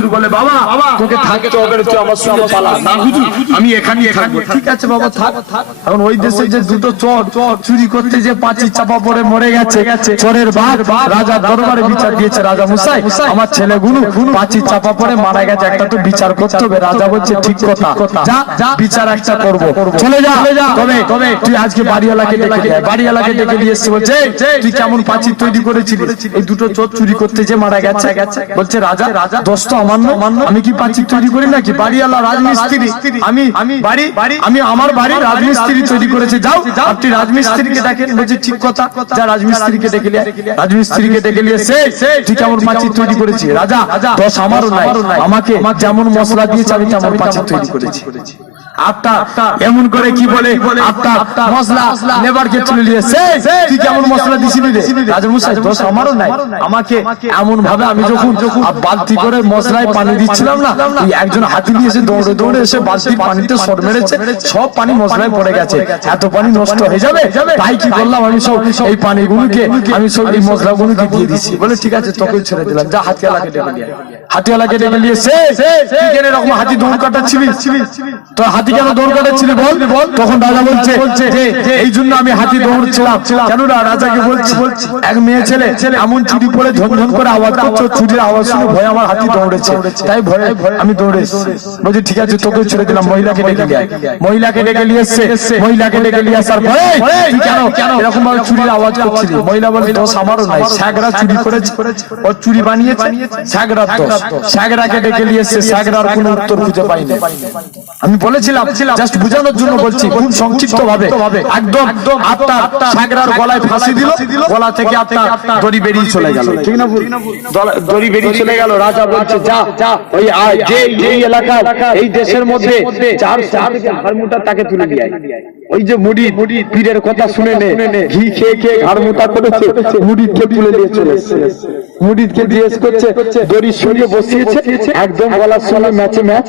হুজুর বলে বাবা তোকে থাকতে হবে তুই আমার সঙ্গে পালা। না হুজুর আমি এখানেই থাকব ঠিক আছে বাবা থাক। এখন ওই দেশে যে দুটো চোর চুরি করতে যে পাঁচি চাপা পড়ে মরে গেছে চোরের বাপ রাজা দরবারে বিচার দিয়েছে রাজা মুসাই। আমার ছেলেগুলো পাঁচি চাপা পড়ে মারা গেছে একটা তো বিচার করতে হবে রাজা বলছে ঠিক কথা। যা বিচার একটা করব। চলে যা। তবে তবে তুই আজকে বাড়িওয়ালাকে ডেকে বাড়িওয়ালাকে ডেকে নিয়ে এসছে বলছে "এই, তুই কেমন পাঁচির তৈরি করেছিলি এই দুটো চোর চুরি করতে যে মারা গেছে বলছে রাজা রাজা দোষ তো আমার নয়, আমি কি তৈরি করি নাকি? রাজমিস্ত্রি। আমি আমি বাড়ি আমি আমার বাড়ি রাজমিস্ত্রি তৈরি করেছে। যাও আপনি রাজমিস্ত্রিকে বলছে ঠিক কথা। যা রাজমিস্ত্রিকে আয়। রাজমিস্ত্রিকে ডেকে নিয়ে সে কেমন পাঁচির তৈরি করেছি। রাজা দশ আমারও নাই। আমাকে যেমন মশলা দিয়েছে আমি তেমন পাঁচির তৈরি করেছি। আপটা এমন করে কি বলে? আপটা মশলা লেবারকে তুলে নিয়ে সে তুই কেমন মশলা দিছিলি রে রাজমশাই দোষ আমারও নাই। আমাকে এমন ভাবে আমি যখন বালতি করে মশলায় পানি দিচ্ছিলাম না একজন হাতি নিয়ে দৌড়ে দৌড়ে এসে বালতির পানিতে সর মেরেছে সব পানি মশলায় পড়ে গেছে। এত পানি নষ্ট হয়ে যাবে? তাই কি করলাম আমি সব এই পানিগুলোকে আমি সব এই মশলাগুলোকে দিয়ে দিচ্ছি। বলে ঠিক আছে তোকে ছেড়ে দিলাম। যা নিয়ে আয়। হাতিয়ালাকে ডেকে নিয়ে সে তুই কেন এরকম হাতি দৌড় কাটাচ্ছিলি? তোর হাতি কেন দৌড় কাটাচ্ছিলি বল? তখন রাজা বলছে এই জন্য আমি হাতি দৌড়ছিলাম। কেন না রাজাকে বলছি, এক মেয়ে ছেলে, এমন চুরি পরে ঝনঝন করে আওয়াজ করছে চুরির আওয়াজ শুনে ভয় আমার হাতি দৌড়েছে। তাই ভয়ে আমি দৌড়ে বলছি, ঠিক আছে তোকে ছেড়ে দিলাম মহিলাকে ডেকে নিয়ে মহিলাকে ডেকে নিয়ে এসছে মহিলাকে ডেকে নিয়ে আসার পরে কেন এরকম ভাবে চুরির আওয়াজ করছিলি? মহিলা বলে দোষ আমারও নাই, স্যাগরা চুরি করেছে। ও চুরি বানিয়েছে, স্যাগরার দোষ। কোনো উত্তর খুঁজে পাইনি। আমি বলেছিলাম জাস্ট বোঝানোর জন্য বলছি খুব সংক্ষিপ্ত ভাবে একদম আপনার সাগরার গলায় ফাঁসি দিল গলা থেকে আপনার দড়ি বেরিয়ে চলে গেল। ঠিক না দড়ি বেরিয়ে চলে গেল রাজা বলছে যা যা ওই যে এই এলাকা এই দেশের মধ্যে চার চার হাড়মুটা তাকে তুলে দিয়ে ওই যে মুড়ি মুড়ি পীরের কথা শুনে নে ঘি খেয়ে খেয়ে হাড়মুটা করেছে মুড়িকে তুলে নিয়ে চলে এসেছে। মুড়িদকে জিজ্ঞেস করছে দড়ি সরিয়ে বসিয়েছে। একদম গলার সঙ্গে ম্যাচে ম্যাচ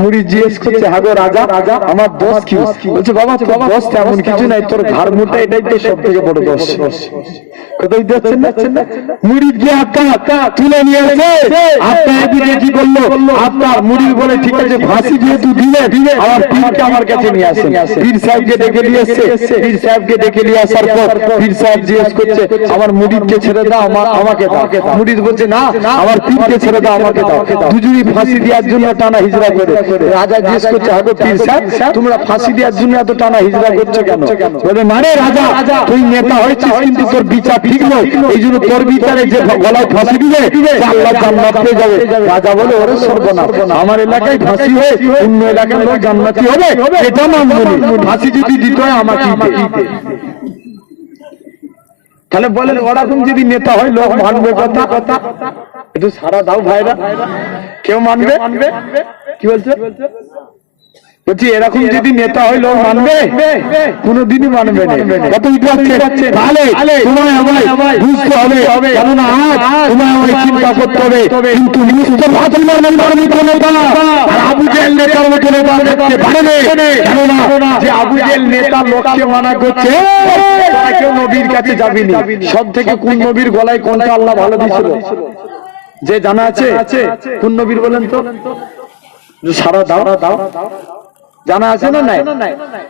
মুড়ি জিজ্ঞেস করছে হাগো রাজা রাজা আমার দোষ কি? বলছে বাবা দোষ তেমন কিছু নাই তোর ঘাড় এটাই তো সব থেকে বড় দোষ। কোথায় যাচ্ছেন না তুলে নিয়ে এসে আপনি এদিকে কি করল? আপনার বলে ঠিক আছে ফাঁসি যেহেতু দিলে দিলে আমার পীরকে আমার কাছে নিয়ে আসেন। পীর সাহেবকে ডেকে নিয়ে এসছে পীর সাহেবকে ডেকে নিয়ে আসার পর পীর সাহেব জিজ্ঞেস করছে আমার ছেড়ে দাও আমার আমাকে দাও মুড়িদ বলছে না আমার পীরকে ছেড়ে দাও আমাকে দাও দুজনই ফাঁসি দেওয়ার জন্য টানা হিজড়া করে। রাজা জিজ্ঞেস করছে হাগো পীর সাহেব তোমরা ফাঁসি দেওয়ার জন্য এত টানা হিজড়া করছ কেন? বলে মানে রাজা তুই নেতা হয়েছিস কিন্তু তোর বিচার ঠিক নয়। এই জন্য তোর বিচারে যে গলায় ফাঁসি দিবে আল্লাহ জান্নাত পেয়ে যাবে। রাজা বলে ওরে সর্বনাশ আমার এলাকায় ফাঁসি হয়ে অন্য এলাকার লোক জান্নাতি হবে এটা মানবো। ফাঁসি যদি দিতে হয় আমাকে তাহলে বলেন ওরকম যদি নেতা হয় লোক মানবে কথা কথা একটু সারা দাও ভাইরা। কেউ মানবে? কি বলছে? বলছি, এরকম যদি নেতা লোক মানবে? কোনোদিনই মানবে কত কেউ নবীর কাছে যাবিনি। সব থেকে কোন নবীর গলায় কোনটা আল্লাহ ভালো দিয়েছিল যে জানা আছে, কোন নবীর বলেন তো? সারা দাও। দাও জানা আছে না নাই?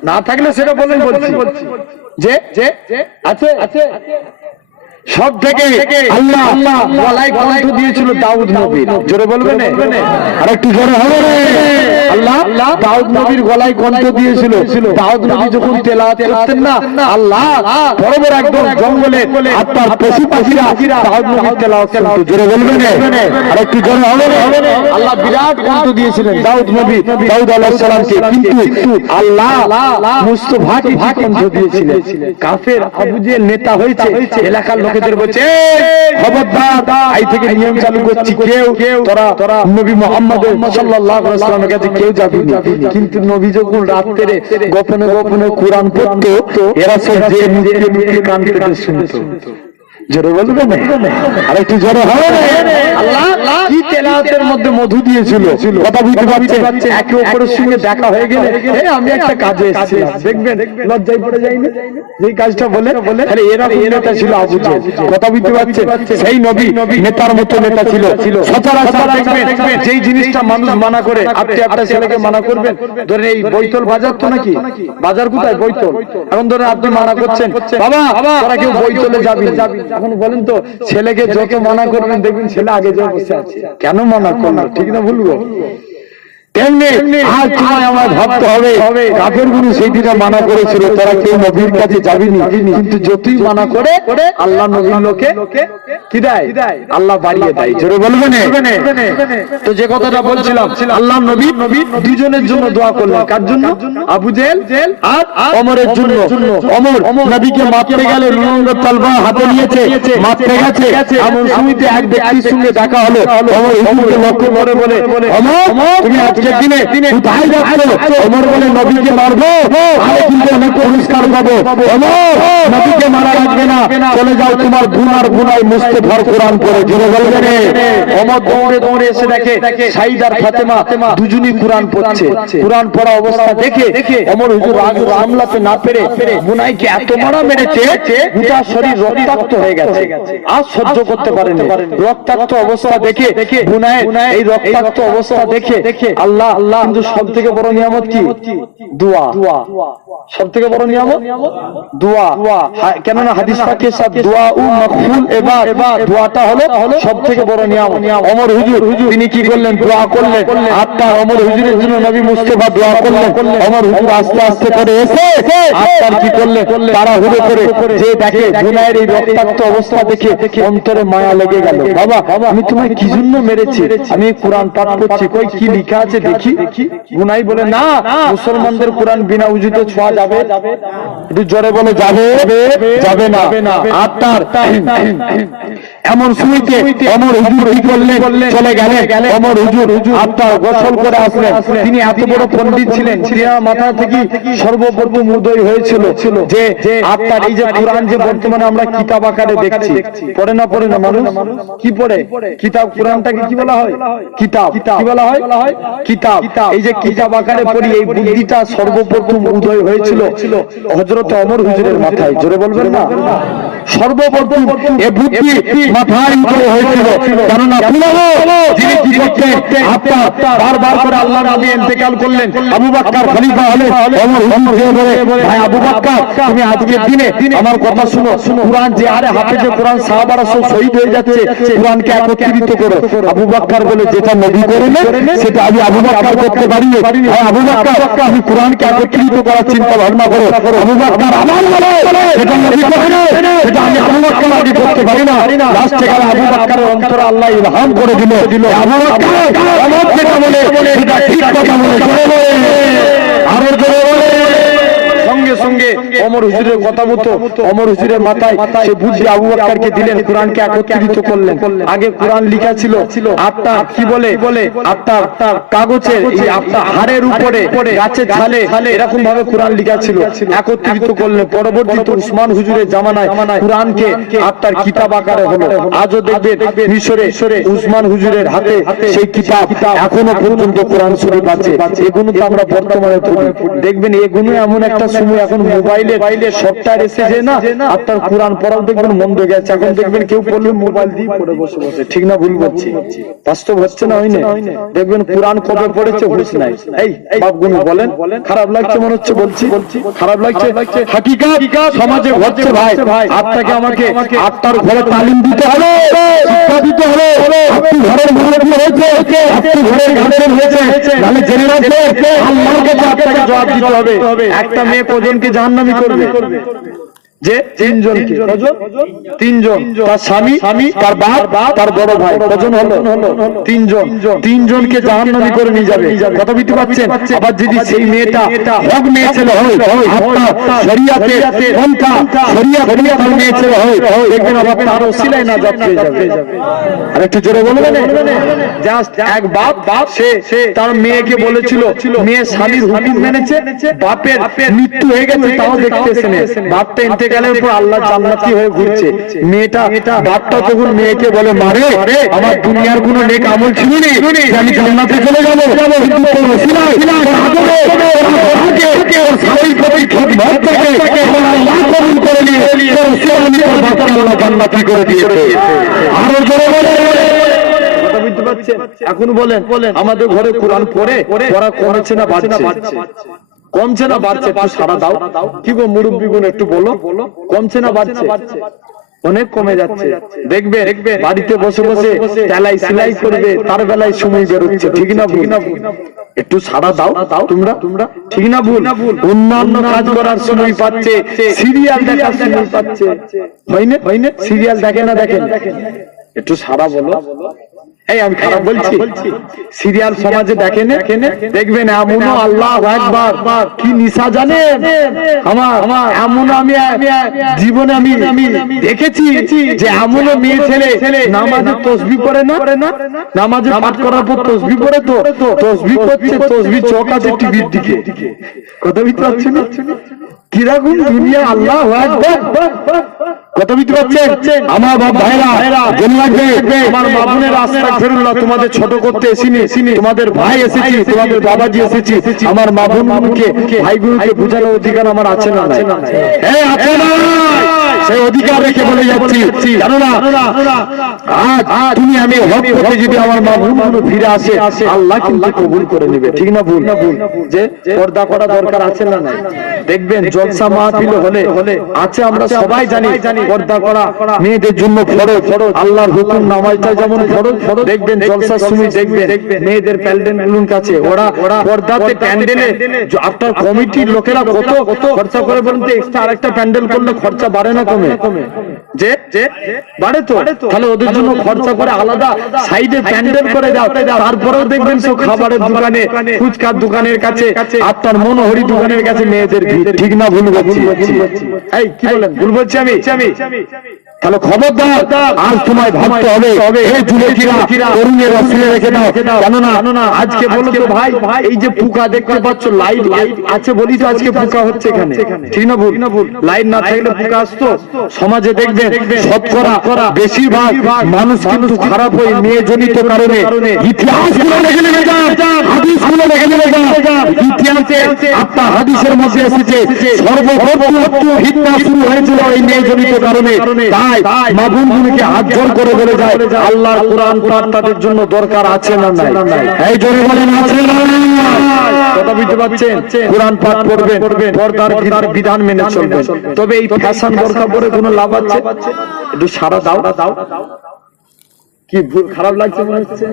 না থাকলে সেটা বলেন বলছি। যে যে, আছে আছে। সব থেকে আল্লাহ গলায় কণ্ঠ দিয়েছিল দাউদ নবীর। জোরে বলবে না আর একটু জোরে হবে আল্লাহ দাউদ নবীর গলায় কণ্ঠ দিয়েছিল। দাউদ নবী যখন তেলাওয়াত করতেন না আল্লাহ বড় বড় একদম জঙ্গলে আত্মার পশু পাখিরা দাউদ নবীর তেলাওয়াত করতো। জোরে বলবে আর একটু জোরে হবে আল্লাহ বিরাট কণ্ঠ দিয়েছিলেন দাউদ নবী দাউদ আলাইহিস সালামকে কিন্তু আল্লাহ মুস্তফাকে কণ্ঠ দিয়েছিলেন। কাফের আবু নেতা হয়েছে এলাকার লোকেদের বলছে "এই, খবরদার আই থেকে নিয়ম চালু করছি কেউ কেউ তোরা তোরা নবী মোহাম্মদ সাল্লাল্লাহু কাছে কেউ যাবি না। কিন্তু নবী যখন রাত্রে গোপনে গোপনে কোরআন পড়তো এরা সব যে নিজের মুখে কান শুনতো। জোরে বলবে না জোরে হবে। আল্লাহ কি তেলাওয়াতের মধ্যে মধু দিয়েছিল? কথা বুঝতে পারছেন? একে অপরের সঙ্গে দেখা হয়ে গেলে আমি একটা কাজে এসেছিলাম। দেখবেন লজ্জায় পড়ে যায়নি এই কাজটা বলে বলে। আরে এরকম নেতা ছিল আবু জেহেল। কথা বুঝতে পারছেন? সেই নবী নেতার মতো নেতা ছিল। সচরাচর দেখবেন যেই জিনিসটা মানুষ মানা করে আপনি আপনার ছেলেকে মানা করবেন? ধরেন এই বৈতল বাজার তো নাকি? বাজার কোথায়? বৈতল। এখন ধরেন আপনি মানা করছেন। বাবা তোরা কেউ বৈতলে যাবি না। এখন বলেন তো, ছেলেকে যত মানা করবেন, দেখবেন ছেলে আগে যা বসে আছে। কেন মানা করল ঠিক না ভুলবো তেমনি আজ তোমায় আমার ভাবতে হবে কাফের গুরু সেই দিনে মানা করেছিল তোরা কেউ নবীর কাছে যাবি কিন্তু যতই মানা করে আল্লাহ নবীর লোকে কি দেয়? আল্লাহ বাড়িয়ে দেয়। জোরে বলবে তো যে কথাটা বলছিলাম আল্লাহ নবী দুজনের জন্য দোয়া করলেন। কার জন্য? আবু জেল আর অমরের জন্য। অমর নবীকে মারতে গেলে তলবা হাতে নিয়েছে মারতে গেছে। এমন সময়তে এক ব্যক্তির সঙ্গে দেখা হলো। অমর লক্ষ্য করে বলে অমর তুমি আজকের দিনে ভাই বলে নবীকে মারবো। আমি পুরস্কার পাবো নবীকে মারা লাগবে না। চলে যাও, তোমার গুনার গুনায় মুস্তে ভর কোরআন পড়ে জোরে বলবে রে অমর দৌড়ে দৌড়ে এসে দেখে সাইদ আর ফাতেমা দুজনই কোরআন পড়ছে। কোরআন পড়া অবস্থা দেখে অমর হুজুর না পেরে এত মারা মেরেছে শরীর রক্তাক্ত হয়ে গেছে। আর সহ্য করতে পারেনি। রক্তাক্ত অবস্থা দেখে বুনায় এই রক্তাক্ত অবস্থা দেখে আল্লাহ আল্লাহ কিন্তু সব থেকে বড় নিয়ামত কি? দোয়া। সব থেকে বড় নিয়ামত? দোয়া। কেননা হাদিস সব দোয়া উ মকবুল এবার দোয়াটা হলো সব থেকে বড় নিয়ামত। অমর হুজুর তিনি কি করলেন? দোয়া করলেন। আত্মা অমর হুজুরের জন্য নবী মুস্তাফা দোয়া করলেন। অমর হুজুর আস্তে আস্তে করে এসে আত্মার কি করলেন? তারা হুড়ো করে যে দেখে এই রক্তাক্ত অবস্থা দেখে অন্তরে মায়া লেগে গেল। বাবা আমি তোমায় কি জন্য মেরেছি? আমি কোরআন পাঠ করছি। কই কি লেখা আছে দেখি? গুনাই বলে না মুসলমানদের কোরআন বিনা উজিতে ছোঁয়া যাবে একটু জোরে বলে যাবে যাবে না। আত্মার এমন সুইতে অমর হুজুর কি করলেন? চলে গেলেন। অমর হুজুর আত্মার গোসল করে আসলেন। তিনি এত বড় পণ্ডিত ছিলেন। সিরিয়া মাথা থেকে সর্বপ্রথম উদয় হয়েছিল যে আত্মার এই যে কোরআন যে বর্তমানে আমরা কিতাব আকারে দেখছি। পড়ে না পড়ে না মানুষ? কি পড়ে? কিতাব কোরআনটাকে কি বলা হয়? কিতাব। কি বলা হয়? কিতাব। এই যে কিতাব আকারে পড়ি এই বুদ্ধিটা সর্বপ্রথম উদয় হয়েছিল হজরত অমর হুজুরের মাথায়। জোরে বলবেন না? সর্বপ্রথম এ বুদ্ধি মাথায় উদয় হয়েছিল। কেননা পুরনো যিনি কি করতেন আত্মা বারবার করে আল্লাহ নবী ইন্তেকাল করলেন। আবু বাক্কার খলিফা হলেন অমর হুজুর হয়ে বলে ভাই আবু বাক্কার তুমি আজকের দিনে আমার কথা শুনো। কোরআন যে আরে হাফেজে কোরআন সাহাবারা সব শহীদ হয়ে যাচ্ছে কোরআনকে একত্রিত করো। আবু বাক্কার বলে যেটা নবী সেটা আমি আবু বাক্কার করতে পারি। ভাই আবু বাক্কার আমি কোরআনকে একত্রিত করার চিন্তা ভাবনা করো। আবু বাক্কার আমার বলে নবী আমি আবু বাক্কার আগে করতে পারি না। লাস্টে গেলে আবু বাক্কারের অন্তরে আল্লাহ ইলহাম করে দিল। আবু আমার বলে ঠিক কথা বলে জোরে বলে আরও জোরে বলে সঙ্গে সঙ্গে অমর হুজুরের কথা মতো অমর হুজুরের মাথায় সে বুদ্ধি আবু বাক্কারকে দিলেন কোরআনকে একত্রিত করলেন। আগে কোরআন লেখা ছিল আত্মা কি বলে? বলে কাগজের এই আত্মা হাড়ের উপরে গাছের ছালে এরকম ভাবে কোরআন লেখা ছিল একত্রিত করলেন। পরবর্তীতে উসমান হুজুরের জামানায় কোরআনকে আত্মার কিতাব আকারে হলো। আজও দেখবে মিশরে উসমান হুজুরের হাতে সেই কিতাব এখনও পর্যন্ত কোরআন শরীফ আছে। এগুলো তো আমরা বর্তমানে পড়ি দেখবেন এগুলো এমন একটা সময় এখন মোবাইলে সফটওয়্যার এসেছে না, আর কোরআন পড়াও দেখবেন, মন্দ গেছে। এখন দেখবেন কেউ পড়লে মোবাইল দিয়ে পড়ে বসে বসে। ঠিক না, ভুল বলছি বাস্তব হচ্ছে না হয় দেখবেন কোরআন কবে পড়েছে, হুশ নাই। এই বাপগুলো বলেন, খারাপ লাগছে মনে হচ্ছে বলছি? খারাপ লাগছে? হাকিকাত, সমাজে হচ্ছে ভাই। আত্মাকে আমাকে আত্মার ঘরে তালিম দিতে হবে। শিক্ষা দিতে হবে। আপনি ঘরের মুরব্বী হয়েছে। আপনি ঘরের গার্জেন হয়েছে। তাহলে জেনে রাখবে, আল্লাহর আপনাকে জবাব দিতে হবে। একটা মেয়ে কজনকে জাহান্নামী করবে যে তিনজনকে তিনজন। তার স্বামী স্বামী তার বাপ তার বড় ভাই। কজন হলো? তিনজন। তিনজনকে জাহান্নামী করে নিয়ে যাবে। কথা বুঝতে পারছেন? আবার যদি সেই মেয়েটা হক মেয়ে ছেলে হয় শরিয়াতে পন্থা শরিয়া শরিয়াতের মেয়ে ছেলে হয় দেখবেন আবার তার ওসিলায় না যাচ্ছে যাবে। আর একটু জোরে বলবেন? জাস্ট এক বাপ বাপ সে তার মেয়েকে বলেছিল মেয়ে স্বামীর হুকুম মেনেছে বাপের মৃত্যু হয়ে গেছে তাও দেখতেছে না। বাপটা পর আল্লাহ জান্নাতি হয়ে ঘুরছে। মেয়েটা বাপটা তখন মেয়েকে বলে, মারে, আমার দুনিয়ার কোনো নেক আমল ছিল আমি জান্নাতে চলে যাব। এখন বলেন বলেন আমাদের ঘরে কোরআন পড়ে, পড়া কমেছে না বাড়ছে কমছে না বাড়ছে একটু সারা দাও। কি গো মুরব্বী গুণ একটু বলো? কমছে না বাড়ছে? অনেক কমে যাচ্ছে। দেখবে বাড়িতে বসে বসে তেলাই সেলাই করবে তার বেলায় সময় বেরোচ্ছে। ঠিক না ভুল? একটু সারা দাও দাও। তোমরা? তোমরা? ঠিক না ভুল? অন্যান্য কাজ করার সময় পাচ্ছে সিরিয়াল দেখার সময় পাচ্ছে। হয়নি? হয়নি? সিরিয়াল দেখে না দেখেন একটু সারা বলো। এই আমি খারাপ বলছি। সিরিয়াল সমাজে দেখেন দেখবেন এমনও আল্লাহ একবার কি নিশা জানেন? আমার এমন আমি জীবনে আমি দেখেছি যে এমনও মেয়ে ছেলে নামাজে তসবি না? নামাজে পাঠ করার পর তসবি করে তো? তসবি করছে, তসবি চোখ আছে টিভির দিকে। কথা বুঝতে পারছেন কীরকম দুনিয়া আল্লাহ একবার আমার ভাইগুলোকে বোঝানোর অধিকার আমার আছে না না সেই অধিকার রেখে বলে যাচ্ছি। তুমি আমি যদি আমার ফিরে আসে, আল্লাহ কিন্তু করে নেবে। ঠিক না ভুল? না ভুল যে পর্দা করা দরকার আছে না দেখবেন জলসা মাহফিল হলে হলে আছে আমরা সবাই জানি জানি পর্দা করা মেয়েদের জন্য ফরজ আল্লাহর হুকুম নামাজটা যেমন ফরজ দেখবেন জলসার সময় দেখবেন মেয়েদের প্যান্ডেলগুলোর কাছে। ওরা ওরা পর্দাতে প্যান্ডেলে আপনার কমিটির লোকেরা কত কত খরচা করে বলুন তো এক্সট্রা আরেকটা প্যান্ডেল করলে খরচা বাড়ে না কমে? যে যে বাড়ে তো? তাহলে ওদের জন্য খরচা করে আলাদা সাইডে প্যান্ডেল করে দাও তারপরেও দেখবেন সব খাবারের দোকানে ফুচকার দোকানের কাছে আপনার মনোহরি দোকানের কাছে মেয়েদের ভিড়। ঠিক না ভুল বলছি। এই কি বলেন? ভুল বলছি আমি। আমি তাহলে খবরদার তোমায় ভাবতে হবে। এই যুবকেরা তরুণের অশ্লীল রেখে দাও। কেননা আজকে বলো তো ভাই এই যে পোকা দেখতে পাচ্ছ লাইট আছে বলি তো আজকে পোকা হচ্ছে এখানে। ঠিক না ভুল লাইট না থাকলে পোকা আসতো। সমাজে দেখবেন শতকরা বেশিরভাগ মানুষ কিন্তু খারাপ হয়ে মেয়ে জনিত কারণে ইতিহাসগুলো লেগে লেগে হাদিসগুলো লেগে লেগে ইতিহাসে আপনার হাদিসের মধ্যে এসেছে। সর্বপ্রথম শুরু হয়েছিল এই মেয়ে জনিত কারণে। তাই মা বোনগুলিকে হাত জোর করে বলে যায় আল্লাহর কোরআন কোরআন তাদের জন্য দরকার আছে না নাই? এই জোরে বলেন আছে না নাই? কথা বুঝতে পারছেন? কোরআন পাঠ পর্দার বিধান মেনে চলবেন। তবে এই ফ্যাশন বোরকা পরে কোনো লাভ আছে? একটু সারা দাও। দাও। কি খারাপ লাগছে মনে হচ্ছে?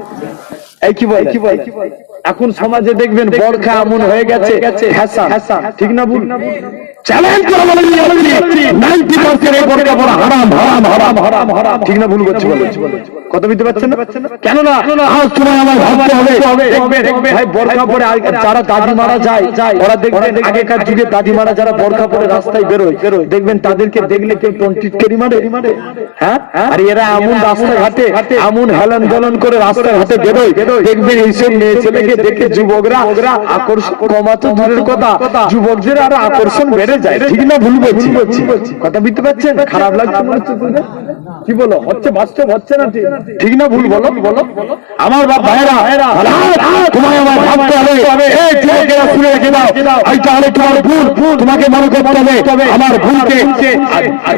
এই কি বল? কি বল? এখন সমাজে দেখবেন বরখা এমন হয়ে গেছে ঠিক না ভুল? চ্যালেঞ্জ করে বলে নাইনটি পার্সেন্ট এই বরখা পরা হারাম হারাম হারাম হারাম হারাম। ঠিক না ভুল করছি বলে কত বুঝতে পারছেন না? কেন না? আজ তোমায় আমার ভাবতে হবে। দেখবেন ভাই বরখা পরে যারা দাদি মারা যায় ওরা দেখবেন আগেকার যুগে দাদি মারা যারা বরখা পরে রাস্তায় বেরোয় দেখবেন তাদেরকে দেখলে কেউ টন্টিটকেরি মারে। হ্যাঁ? আর এরা এমন রাস্তায় ঘাটে এমন হেলন দলন করে রাস্তায় ঘাটে বেরোয়। দেখবেন এইসব মেয়ে ছেলেকে দেখে যুবকরা আকর্ষণ কমাতো দূরের কথা। যুবকদের আরও আকর্ষণ বেড়ে যায়। ঠিক না ভুল বলছি। কথা বুঝতে পারছেন? খারাপ লাগছে মনে? কি বলো? হচ্ছে বাস্তব হচ্ছে না ঠিক? না ভুল বলো বলো। আমার বাপ ভাইরা তোমায় আমার ভাবতে হবে। শুনে রেখে দাও। তাহলে তোমার ভুল। তোমাকে মনে করতে হবে আমার ভুলকে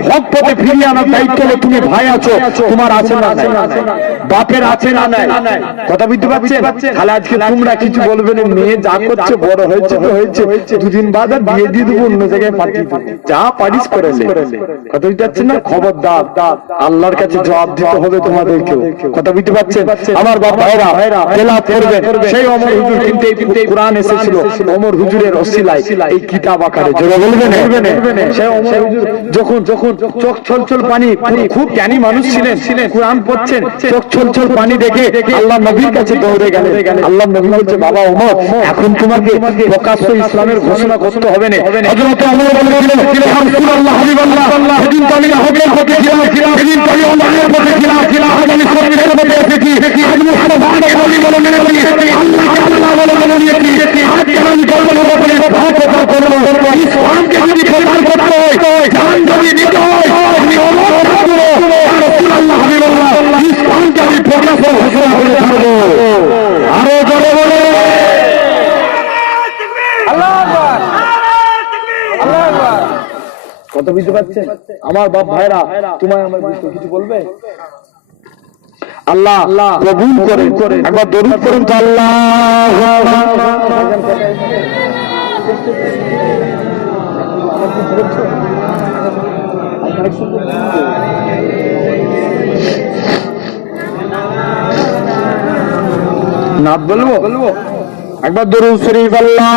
হক পথে ফিরিয়ে আনার দায়িত্ব হলো তুমি ভাই আছো তোমার আছে না বাপের আছে না নাই? কথা বুঝতে পারছেন? তাহলে আজকে তোমরা কিছু বলবে না? মেয়ে যা করছে বড় হয়েছে তো হয়েছে। দুদিন বাদ আর বিয়ে দিয়ে দেবো অন্য জায়গায় পাঠিয়ে যা পারিস করে। কথা বুঝতে পারছেন না? খবরদার। আল্লাহর কাছে জবাব দিতে হবে তোমাদেরকে কথা বুঝতে পারছেন? আমার বাপ ভাইরা তেলাওয়াত করবেন। সেই অমর হুজুর কিন্তু এই কোরআন এসেছিল। অমর হুজুরের অসিলায় এই কিতাব আকারে। জোরে বলবেন? সেই অমর হুজুর যখন যখন চোখ ছলছল পানি খুব জ্ঞানী মানুষ ছিলেন। কোরআন পড়ছেন চোখ ছলছল পানি দেখে আল্লাহ নবীর কাছে দৌড়ে গেলেন। আল্লাহ নবী বলছে বাবা ওমর এখন তোমাকে প্রকাশ্য ইসলামের ঘোষণা করতে হবে না। হযরত ওমর বলেছিলেন ইয়া রাসূলুল্লাহ হাবিবাল্লাহ সেদিন তো আমি হকের পথে ছিলাম সেদিন আমি অন্যায়ের পথে ছিলাম আজ আমি সত্যের পথে এসেছি মেনে আল্লাহ মেনে করে কথা প্রচার করব ইসলামকে যদি প্রচার করতে হয় জান যদি জোরে বলে আল্লাহ আকবার আল্লাহ আকবার কত বুঝতে পারছেন? আমার বাপ ভাইরা, তোমায় আমার বুঝতে কিছু বলবে? আল্লাহ আল্লাহ কবুল করেন, একবার দরুদ করেন আল্লাহ। নাথ বলব? বলব একবার দরুদ শরীফ আল্লাহ